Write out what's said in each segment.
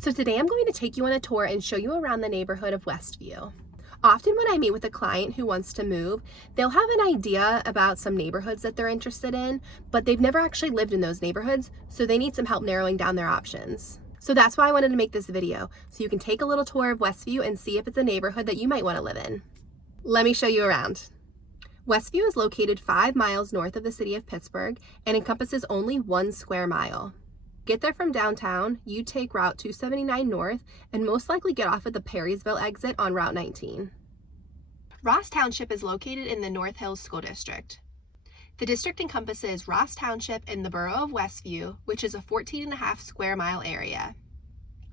So today I'm going to take you on a tour and show you around the neighborhood of Westview. Often when I meet with a client who wants to move, they'll have an idea about some neighborhoods that they're interested in, but they've never actually lived in those neighborhoods, so they need some help narrowing down their options. So that's why I wanted to make this video, so you can take a little tour of Westview and see if it's a neighborhood that you might want to live in. Let me show you around. Westview is located 5 miles north of the city of Pittsburgh and encompasses only 1 square mile. Get there from downtown, you take Route 279 north and most likely get off at the Perrysville exit on Route 19. Ross Township is located in the North Hills School District. The district encompasses Ross Township and the borough of Westview, which is a 14.5 square mile area.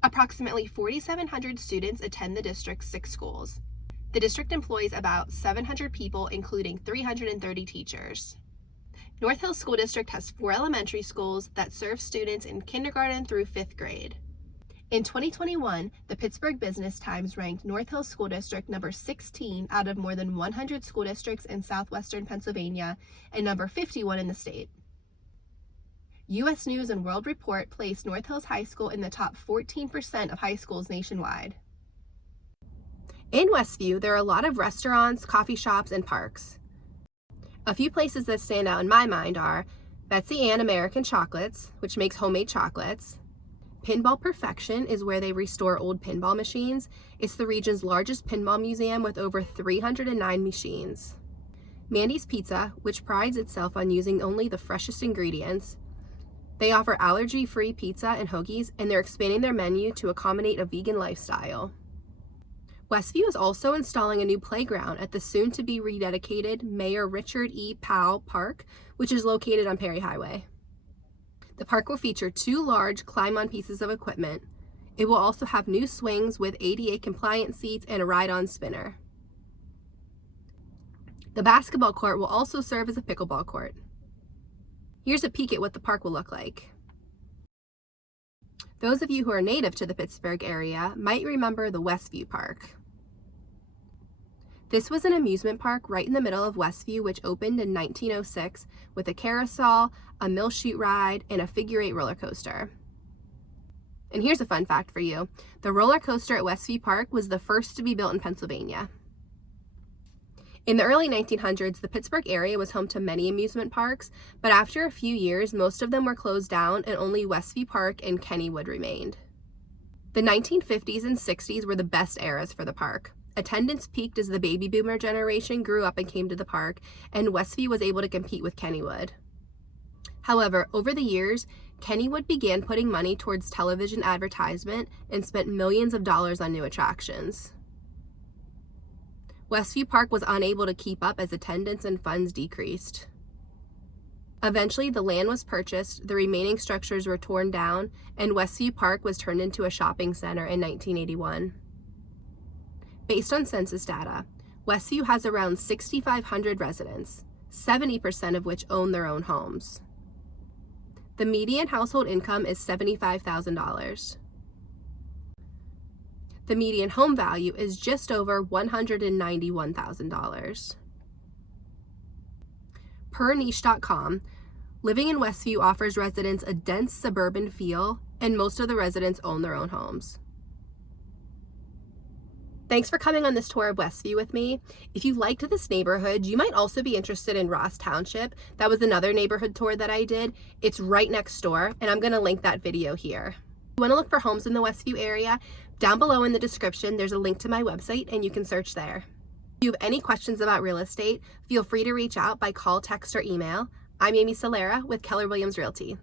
Approximately 4,700 students attend the district's 6 schools. The district employs about 700 people, including 330 teachers. North Hills School District has 4 elementary schools that serve students in kindergarten through 5th grade. In 2021, the Pittsburgh Business Times ranked North Hills School District number 16 out of more than 100 school districts in southwestern Pennsylvania and number 51 in the state. U.S. News and World Report placed North Hills High School in the top 14% of high schools nationwide. In Westview, there are a lot of restaurants, coffee shops, and parks. A few places that stand out in my mind are Betsy Ann American Chocolates, which makes homemade chocolates. Pinball Perfection is where they restore old pinball machines. It's the region's largest pinball museum with over 309 machines. Mandy's Pizza, which prides itself on using only the freshest ingredients. They offer allergy-free pizza and hoagies, and they're expanding their menu to accommodate a vegan lifestyle. Westview is also installing a new playground at the soon-to-be rededicated Mayor Richard E. Powell Park, which is located on Perry Highway. The park will feature 2 large climb-on pieces of equipment. It will also have new swings with ADA-compliant seats and a ride-on spinner. The basketball court will also serve as a pickleball court. Here's a peek at what the park will look like. Those of you who are native to the Pittsburgh area might remember the Westview Park. This was an amusement park right in the middle of Westview, which opened in 1906 with a carousel, a mill chute ride, and a figure-8 roller coaster. And here's a fun fact for you. The roller coaster at Westview Park was the first to be built in Pennsylvania. In the early 1900s, the Pittsburgh area was home to many amusement parks, but after a few years, most of them were closed down and only Westview Park and Kennywood remained. The 1950s and 60s were the best eras for the park. Attendance peaked as the baby boomer generation grew up and came to the park, and Westview was able to compete with Kennywood. However, over the years, Kennywood began putting money towards television advertisement and spent millions of dollars on new attractions. Westview Park was unable to keep up as attendance and funds decreased. Eventually, the land was purchased, the remaining structures were torn down, and Westview Park was turned into a shopping center in 1981. Based on census data, Westview has around 6,500 residents, 70% of which own their own homes. The median household income is $75,000. The median home value is just over $191,000. Per niche.com, living in Westview offers residents a dense suburban feel, and most of the residents own their own homes. Thanks for coming on this tour of Westview with me. If you liked this neighborhood, you might also be interested in Ross Township. That was another neighborhood tour that I did. It's right next door, and I'm going to link that video here. If you want to look for homes in the Westview area, down below in the description, there's a link to my website and you can search there. If you have any questions about real estate, feel free to reach out by call, text, or email. I'm Amy Solera with Keller Williams Realty.